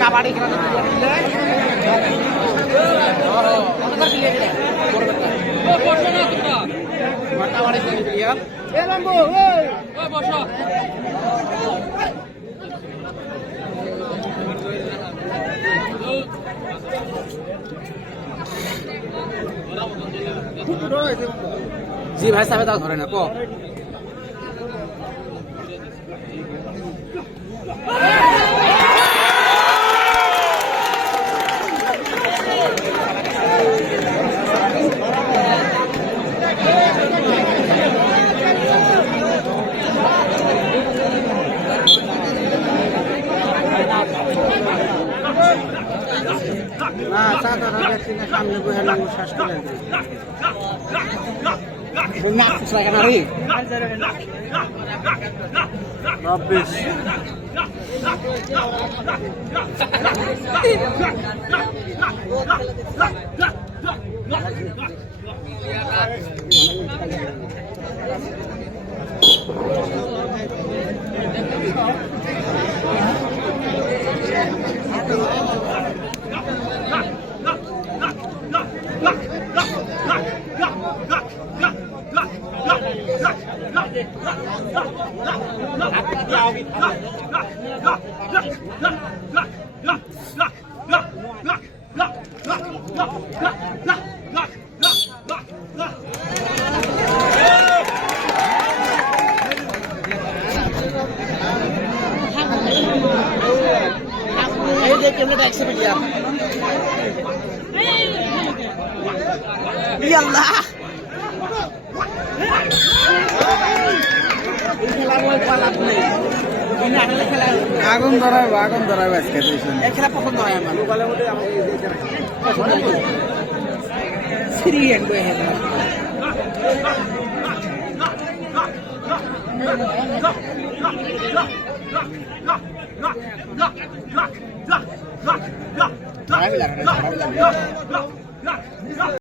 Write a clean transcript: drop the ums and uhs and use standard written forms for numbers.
কাবাডি খেলা জি ভাই সাহেব তাও ধরে না কো না সাধারণ ব্যক্তিদের সামনে বসে লাঙ্গু শ্বাস করে না কিছু লাগে না রে রব্বিশ আগুন ধরাবো আজকে খেলা পছন্দ হয় আমার মোবাইলের মধ্যে আমাকে